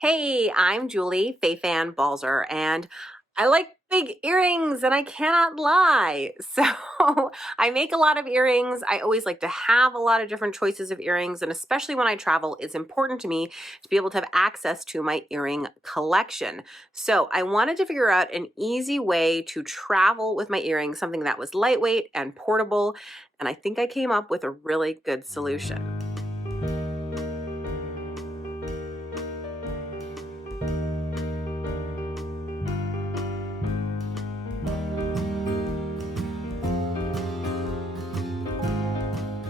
Hey, I'm Julie, Fei-Fan Balzer, and I like big earrings and I cannot lie. So I make a lot of earrings. I always like to have a lot of different choices of earrings, and especially when I travel, it's important to me to be able to have access to my earring collection. So I wanted to figure out an easy way to travel with my earrings, something that was lightweight and portable, and I think I came up with a really good solution.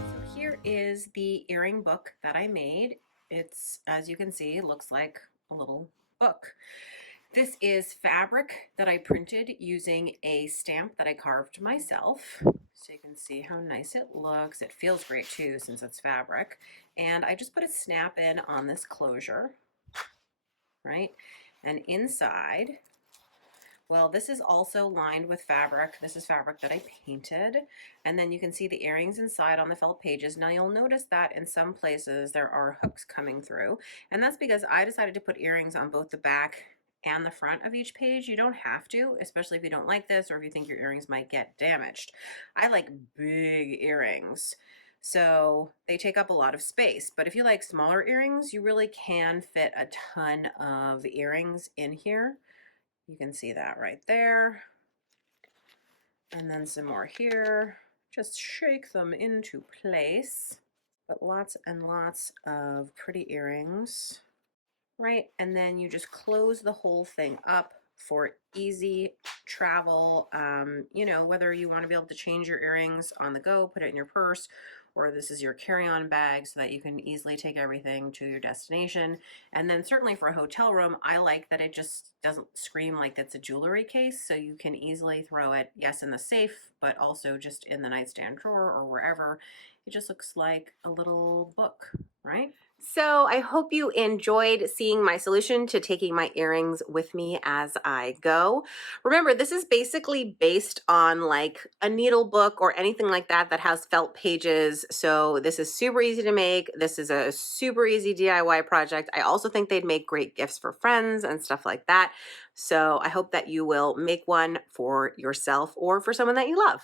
So here is the earring book that I made. It's, as you can see, looks like a little book. This is fabric that I printed using a stamp that I carved myself. So you can see how nice it looks. It feels great too since it's fabric. And I just put a snap in on this closure, right? And inside, well, this is also lined with fabric. This is fabric that I painted. And then you can see the earrings inside on the felt pages. Now you'll notice that in some places there are hooks coming through. And that's because I decided to put earrings on both the back and the front of each page. You don't have to, especially if you don't like this or if you think your earrings might get damaged. I like big earrings, so they take up a lot of space. But if you like smaller earrings, you really can fit a ton of earrings in here. You can see that right there. And then some more here. Just shake them into place. But lots and lots of pretty earrings, right? And then you just close the whole thing up for easy travel. You know, whether you want to be able to change your earrings on the go, put it in your purse, or this is your carry-on bag so that you can easily take everything to your destination. And then certainly for a hotel room, I like that it just doesn't scream like it's a jewelry case, so you can easily throw it, yes, in the safe, but also just in the nightstand drawer or wherever. It just looks like a little book, right? So I hope you enjoyed seeing my solution to taking my earrings with me as I go. Remember, this is basically based on like a needle book or anything like that that has felt pages. So this is super easy to make. This is a super easy DIY project. I also think they'd make great gifts for friends and stuff like that. So I hope that you will make one for yourself or for someone that you love.